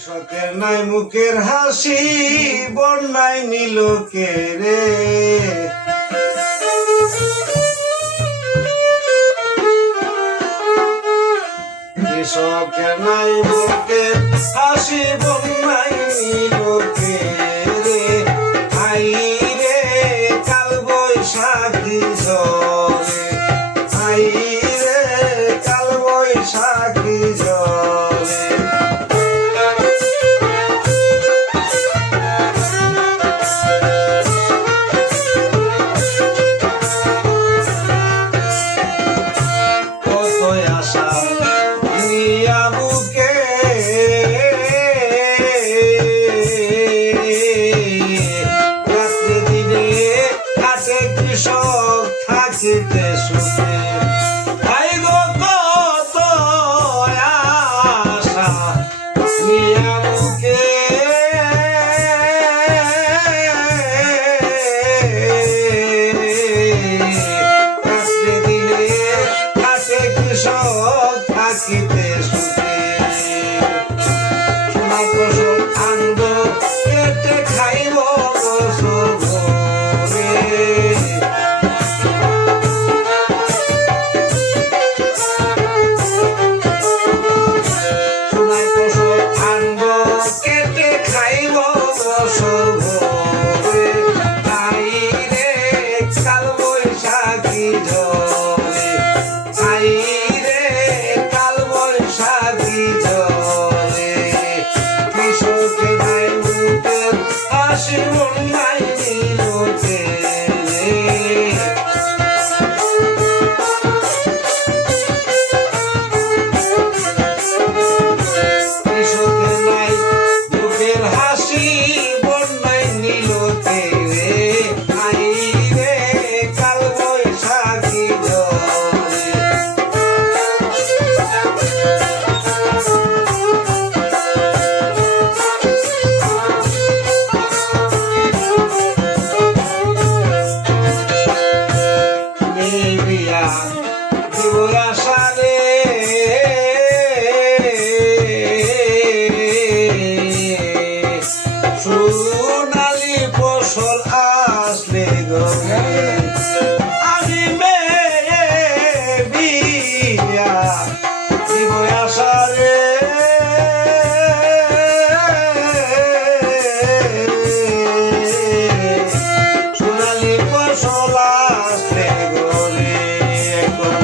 কৃষকের নাই মুখের হাসি, বন্যায় নিল কে রে। কৃষকের নাই মুখের হাসি, বন্যায় নিল কে রে। আই রে কাল বৈশাখী ঝরে, আই রে কাল বৈশাখী ঝরে। কৃষক থাকিতে সুখে, তাই গো কত আশা নিয়া মুখে। রাত্রে দিনে কাটে কৃষক থাকিতে সুখে। সোনা ফসল আনব কেটে খাইব বছর ভরে। সোনালি ফসল আসলে গরে, আমি মেয়ে বিয়া দিব আশারে। সোনালি ফসল আসলে গরে, এখন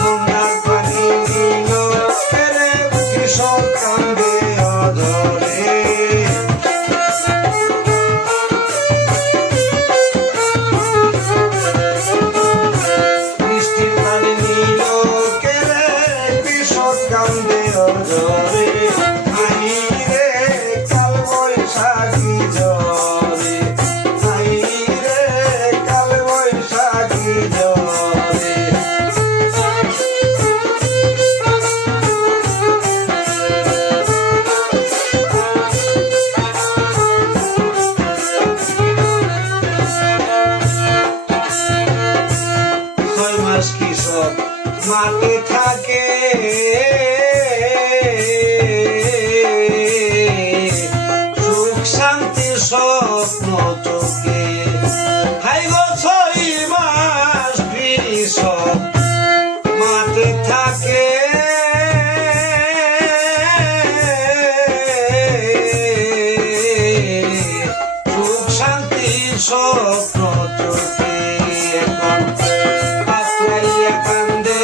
বন্যার পানি নিল ফেরে, কৃষক কান্দে অধরে। কৃষক মাঠে থাকে, সুখ শান্তি স্বপ্ন চোখে। হাই গো 6 মাস কৃষক মাঠে থাকে, সুখ শান্তি স্বপ্ন চোখে। এখন কান্দে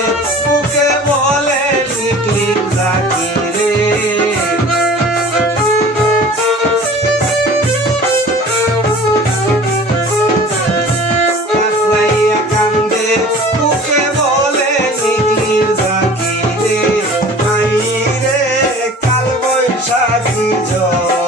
মুখে বলে লিখলি রাখি রে। কান্দে মুখে বলে লিখলি রাখি রে। আই রে কাল বৈশাখী ঝরে।